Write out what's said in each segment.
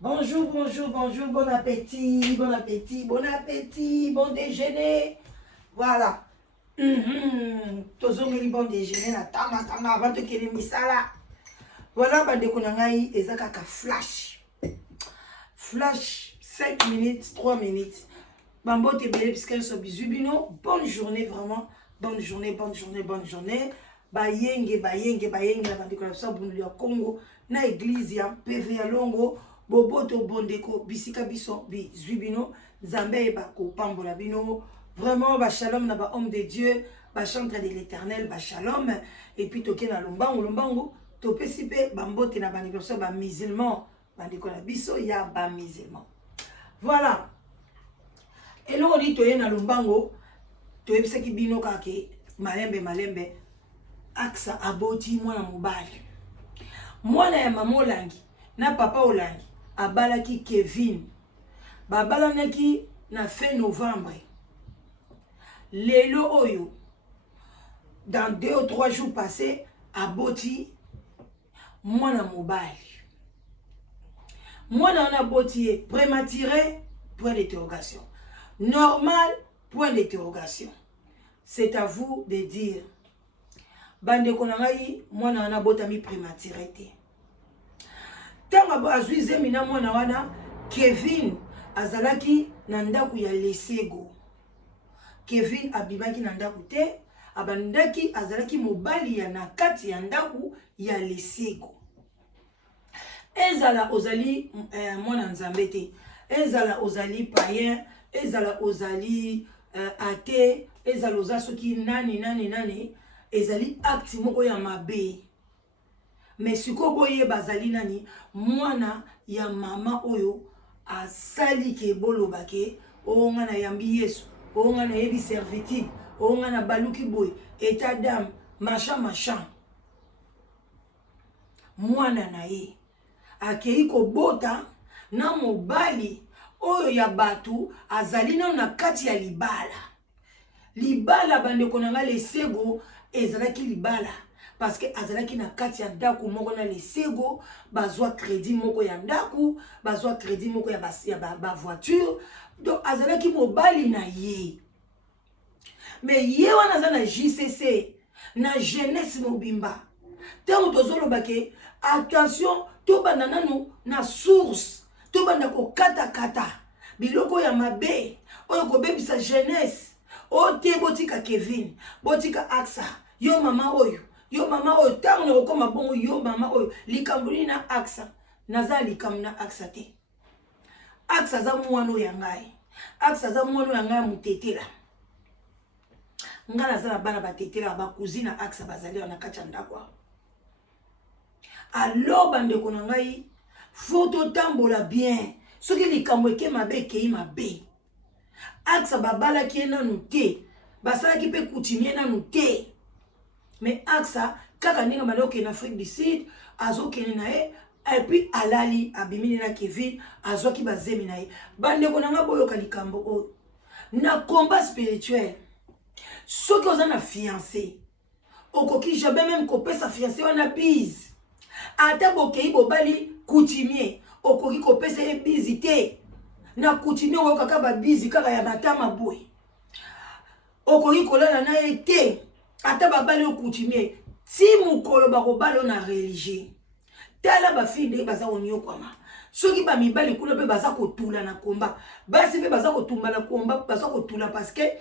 Bonjour, bonjour, bonjour, bon appétit, bon appétit, bon appétit, bon déjeuner. Voilà. Tozongeli bon déjeuner na tanga avant de kele misala. Voilà, bandeko na ngai ezaka flash. Flash 5 minutes, 3 minutes. Bambote belé puisqu'elle so bizubino. Bonne journée vraiment. Bonne journée, bonne journée, bonne journée. Bayenge na bandeko na so bundu ya Congo na église ya PV ya Longo. Boboto bondeko bisika biso bizubino. Nzambe ba ko pambola bino. Vraiment ba shalom na ba homme de Dieu, ba chantre de l'Éternel, ba shalom et puis toke na lombango topesi pe bambote na anniversaire ba musulman. Bandeko na biso ya ba musulman. Voilà. Et là on dit toye na lombango toyebisaki bino kake malembe aksa aboti mwana mobali. Mwana ya mama Olangi na papa Olangi abalaki Kevin. Babalanaki na fin novembre. Lelo oyo dans 2 ou 3 jours passés aboti mwana mobali. Mwana na boti prématuré point d'interrogation. Normal point d'interrogation. C'est à vous de dire. Bande konangai mwana na botami prématuré te. Tanga azuize mina mwana wana Kevin azalaki na ndaku ya lesego. Kevin abimaki na ndaku te, abandaki azalaki mobali ya nakati ya ndaku ya lesego. Ezala ozali mwana nzambe te, ezala ozali païen, ezala ozali athée, ezala oza soki nani, ezali acte moko ya mabe. Mais siko boye bazali nani mwana ya mama oyo asali ke bolobake onga na yambi Yesu, onga na yebi servitude, onga na baluki boy, état d'âme, machin. Mwana na ye akei kobota na mobali oyo ya batu azali na kati ya libala. Libala bandeko na nga lesego ezalaki libala parce que azalaki na kati ya ndaku moko na lesego, bazwa crédit moko ya ndaku, bazwa crédit moko ya ba voiture. Donc azalaki mobali na ye. Mais ye wana za na JCC na jeunesse mobimba. Tango tozolobake attention to banda nanu na source, to banda ko kata biloko ya mabe oyo kobebisa jeunesse. O te botika Kevin, botika Aksa, yo mama oyo tango na kokoma bongo yo mama oyo likambuli na Aksa, naza likam na Aksa te. Aksa za mwana ya ngai, Aksa za mwana ya ngai mutetela. Nga naza na bana batetela ba cousine Aksa bazali na kacha ndakwa. Alors bandeko na ngai, faut tambola bien. Soki likambo eke mabe kei mabe. Aksa babala ki nanu te, basala ki pe coutumier nanu te. Mais Aksa kaka ninga maloke en Afrique du Sud, azo kene na e, et puis alali abimini na Kevin, azo ki bazemi na e. Bande konanga boyoka likambo o. Na combat spirituel. Soki oza na fiancé, okoki jamais même kopesa sa fiancé wana bise. Ata bokei bobali coutumier, okoki kopesa e bise te. Na coutumier wo kaka ba bise kaka ya matama boy. Okoki kolala na ete ata babali coutumier ti mukolo bakobalo na religieux. Tala ba fille baza onyo kwama. Soki ba mibali kuna pe baza kotula na komba. Basi pe baza kotumba na komba, baza kotula parce que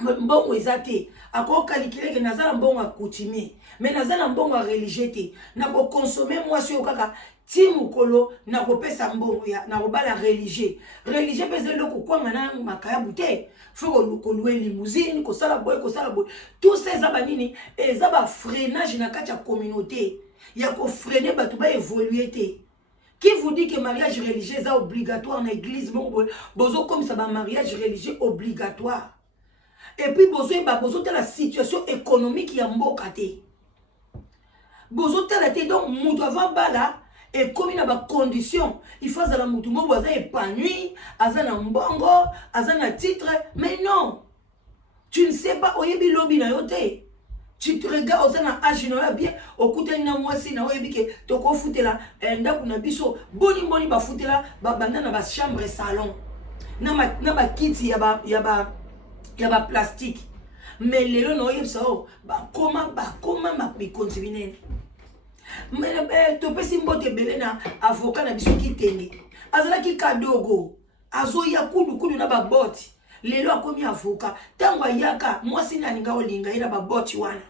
mbongo ezate ako kalikile ke nazala mbongo a coutumier mais nazala mbongo a religieux te na ko consommer mwasi yo kaka ti mukolo na ko pesa mbongo ya na ko bala religieux pesa le ko kwanga na makaya bute faut ko louer limousine ko sala boy tous ces abanini eza ba freinage na kati ya communauté ya ko freiner batu ba évoluer te. Qui vous dit que mariage religieux est obligatoire na église bozo comme ça ba mariage religieux obligatoire. Et puis bozo la situation économique ya mboka te. Bozo la te donc mutu avant bala et comme na ba condition, il faut za la mutu mo boza épanoui, azana mbongo, azana titre, mais non. Tu ne sais pas oyebi lobi na yote. Tu te regardes aux âge bien, au côté de moi, si na oebike, to ko foutela, ndaku na biso, boni ba foutela, ba banana ba chambre salon. Na ba kiti ya ba plastique. Mais lelo no yebsa o, ba comment ma bikonzi. Mais to pesi mbote belé na avocat na biso ki tenge. Azala ki kadogo. Azo ya kudu na ba boti. Lelo akomi avocat. Tango yaka, moi si nalinga olinga ira ba boti wana.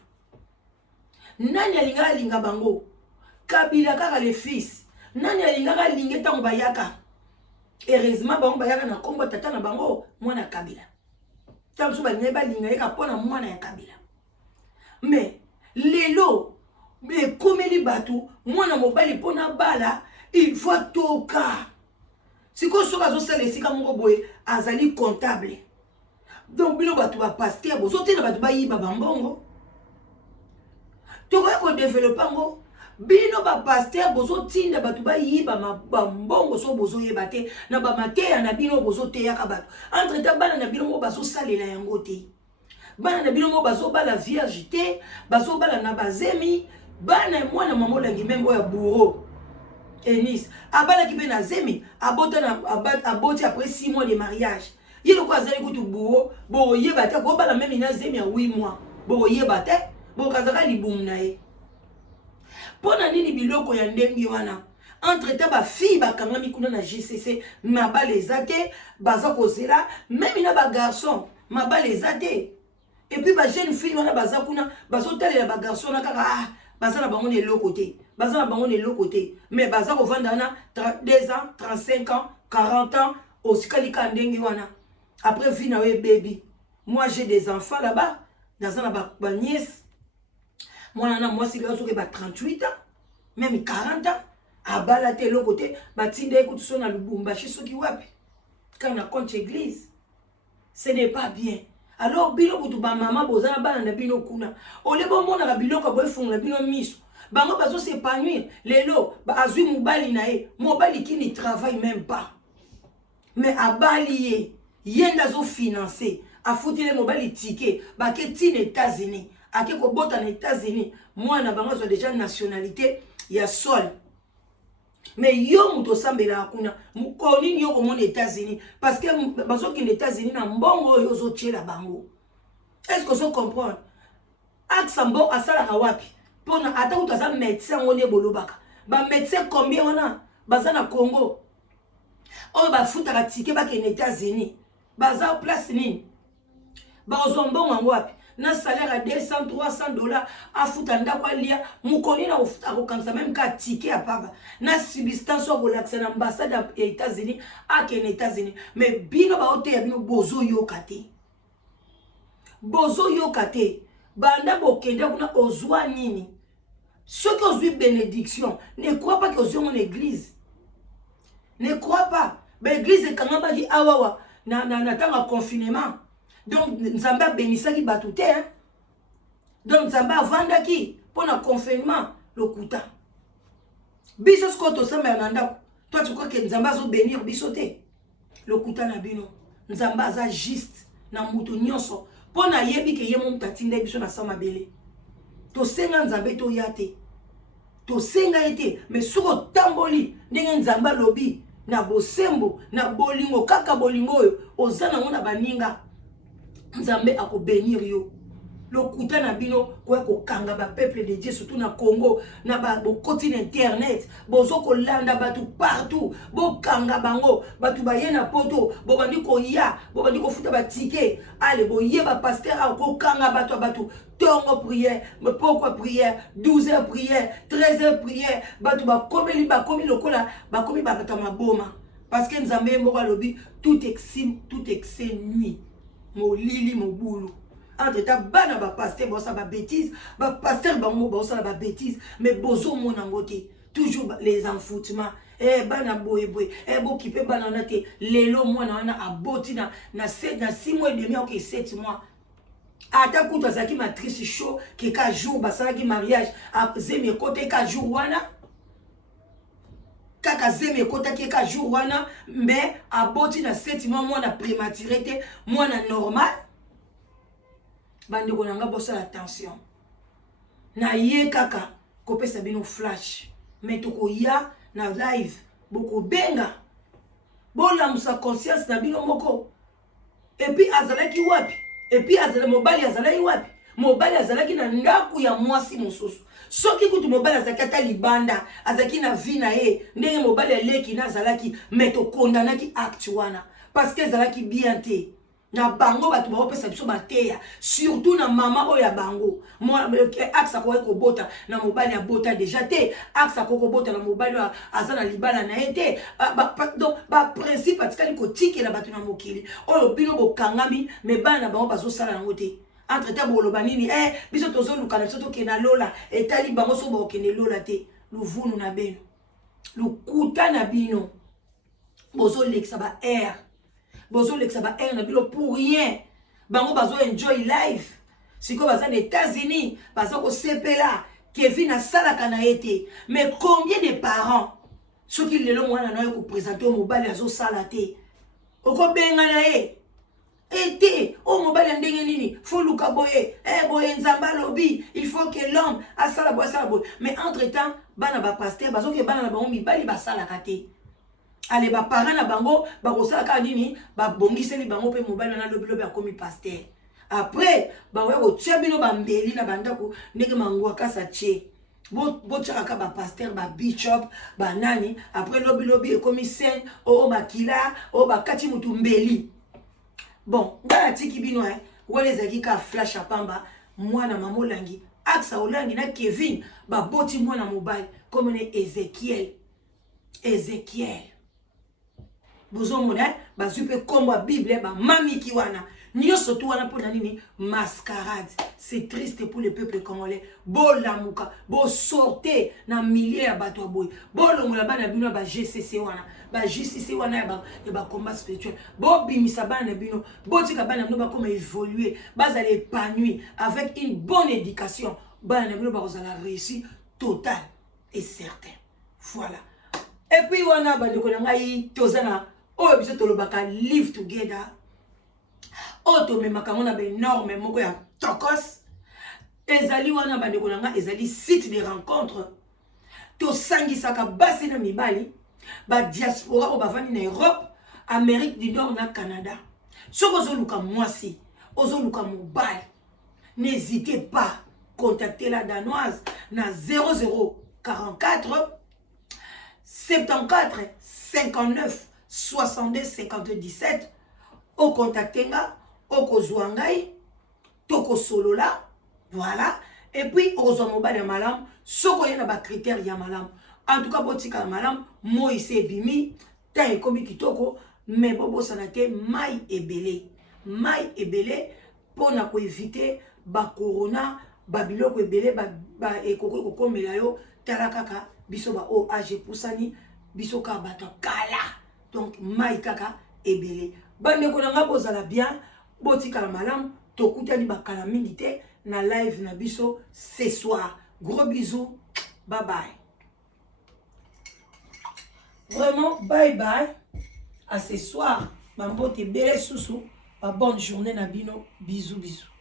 Nani alinga bango? Kabila kaka les fils. Nani alinga linga tango bayaka? Heureusement bango bayaka na kombo tata na bango mwana Kabila. Tango so balinga yaka pona mwana ya Kabila. Mais lelo mais comme les bateaux, mwana mobali pona bala, il faut toka. Si ko soka zo sala esika moko boye azali comptable. Donc bino bato ba pasteur bozo te na bato ba yiba bambongo. Toka ko développer ngo bino ba pasteur bozo tinda bato ba yiba bambongo so bozo yebate na ba mateya na bino bozo te yaka bato. Entre ta bana na bino mo bazo salela yango te. Bana na bino mo bazo bala vierge te, bazo bala na bazemi, bana mwana mamo langi membo ya bourreau. Enis, abala ki na zemi, aboti après 6 mois de mariage. Yelo ko azali kutu bourreau, bo yebate ko bala même na zemi ya 8 mois. Bo yebate, bo kazaka libum na ye. Pona nini biloko ya ndengi wana? Entre temps ba fille ba kangami kuna na JCC, mabala ezate, baza kozela, même na ba garçon, mabala ezate. Et puis ba jeune fille wana baza kuna, bazo talela ba garçon na kaka baza na bango ne lokote. Baza na bango ne lokote. Mais baza ko vanda na 32 ans, 35 ans, 40 ans, au sikalika ndengi wana. Après vie na we baby. Moi j'ai des enfants là-bas, dans ba nièce. Moi moi si gazo ke ba 38 ans, même 40 ans, abala te lokote, ba tinde ekutu so na Lubumbashi soki wapi. Quand on compte église, ce n'est pas bien. Alors bino kutu ba mama bozana bana na bino kuna. Ole bo mona ka biloko boy funga bino miso. Bango bazo s'épanouir. Lelo ba azui mobali na e. Mobali qui ne travaille même pas. Mais abali yenda zo financer. A foutu le mobali ticket. Ba ke tine États-Unis. A ke ko bota na États-Unis. Moi na bango zo déjà nationalité ya sol. Mais yo muto sambela kuna mukoni yo ko mon États-Unis parce que bazo ki États-Unis na mbongo yo zo tchela bango. Est-ce que vous comprenez? Aksambo asala kawapi pona ata utaza médecin ngone bolobaka. Ba médecin combien wana baza na Congo. O ba futa ka ticket ba ke États-Unis. Baza place nini? Ba ozombo ngwapi? Na salaire à 200 300 $, afuta ndako alia mukoni na ufuta ko kanisa même ka ticket à papa na substance au relaxer na ambassade aux États-Unis à ken États-Unis mais bino ba hote ya bino bozo yokate banda bokende kuna ozwa nini ceux qui ont eu bénédiction ne croient pas que aux mon église ne croient pas l'église est quand même dit awawa na tanga confinement. Donc, Nzamba bénissaki batute, hein? Donc, Nzamba vendaki pour le confinement, le kuta. Bisos koto sa mernanda. Toi, tu crois que Nzamba zo bénir bisote? Le kuta na bino. Nzamba za juste na mutu nyonso. Pour na yebi ke yemo mtatinde biso na sama bele. To senga Nzambe to yate. To senga ete. Mais soko tamboli, ndenge Nzamba lobi. Na bosembo, na bolingo, kaka bolingo yo. Ozana ngona baninga. Nzambe ako bénir yo. Lokuta na bino ko kanga ba peuple de Dieu surtout na Congo na ba continent internet bozo ko landa batu partout bo kanga bango batu ba yena poto bo bandi ko ya bo bandi ko futa ba ticket allez bo yeba pasteur ko kanga batu tongo prière mais pourquoi prière 12h prière 13h prière batu ba komi lokola ba komi ba kata maboma parce que Nzambe moko lobi tout excès nuit mo lili mo boulou. Entre ta bana ba pasteur bosa ba bêtise, ba pasteur bango bosa ba bêtise, mais bozo monangote toujours les enfoutements. Bana boye bo kipe bana na te lelo mwana wana aboti na 6 mois et demi ok 7 mois. Ata kuto zaki matrice chaud ke ka jour basala ki mariage a zemi côté ka jour wana. Kaka zemi côté ke ka jour wana mais aboti na 7 mois mwana prématuré te mwana normal. Bande konanga bosa la tension. na ye kaka kopesa bino flash mais tokoya na live bokobenga bolamusa conscience na bino moko et puis azalaki wapi et puis mobali azalaki wapi mobali azalaki na ndaku ya mwasi mosusu soki kutu mobali azalaki ata libanda azalaki na vie na ye ndenge mobali aleki na azalaki mais tokondanaki acte wana parce que ezalaki bien te na bango bato bakopesa biso bateya surtout na mama oyo ya bango axe akoki kobota na mobali abota déjà te axe akoki kobota na mobali oyo aza na libala na ye te donc baprincipe atikali kotikela bato na mokili oyo bino bokangami me bana na bango bazosala yango te entre temps boloba nini biso tozolukana biso tokenda lola etali bango so bokende lola te luvunu na bino lukuta na bino bozolekisa ba air bozolekisa ba air na bino pour rien bango bazo enjoy life siko baza na États-Unis baza kosepela Kevin asalaka na ye te mais combien de parents soki lelo mwana na yo kopresente mobali azosala te okobenga na ye ete o mobali ndenge nini faut luka boye boye nzamba alobi il faut que l'homme asala boye mais entre temps bana ba pasteur bazoke bana na bango mibali basalaka te ale ba parents na bango bakosalaka nini babongiseli bango pe mobali na lobi akomi pasteur après bawe kotia bino bambeli na bandako ndenge mangwa kasa tie botiaka ba pasteur ba bishop ba nani après lobi ekomi scène o makila o bakati mutu mbeli. Bon, ngana tiki bino wale ezaki ka flash apamba mwana mamolangi axa olangi na Kevin ba boti mwana mobile comme ne Ezekiel bozo mona ba zupe komba Bible ba mami ki wana nyoso tu wana pona nini mascarade. C'est triste pour le peuple congolais. Bo lamuka, bo sortez na milliers ya bato boy. Bo longola bana bino ba GCC wana. Ba GCC wana ya ba combat spirituel. Bo bimisa bana bino, bo tika bana bino ba comme évoluer, ba za épanouir avec une bonne éducation. Bana bino ba kozala réussir total et certain. Voilà. Et puis wana ba ndeko na ngai tozana oyo biso tolobaka live together. Oto memaka ngona be norme moko ya tokos ezali wana bandeko na nga ezali site de rencontre to sangisaka basi na mibali ba diaspora o bavandi na Europe, Amérique du Nord na Canada. Soko ozoluka mwasi ozoluka mobali, n'hésitez pas contacter la danoise na 0044 74 59 62 57 o contacter nga o kozwa ngai toko solola. Voilà. Et puis, ozo mobile ya malam, soko yena ba critère ya malam. En tout cas, botika ya malam, moi ise bimi, ta ekomi kitoko, mais bobo sanate mai ebele. Mai ebele pona ko éviter ba corona, ba biloko ebele ba ekoko kokomela yo tala kaka biso ba o age pusani biso ka bato kala. Donc mai kaka ebele. Bande ko nga bozala bien, botika ya malam, tokutani bakala mingi te. Na live na biso ce soir. Gros bisous. Bye bye. Vraiment bye bye. À ce soir. Mambote belle sousou. Bonne journée na bino. Bisous bisous.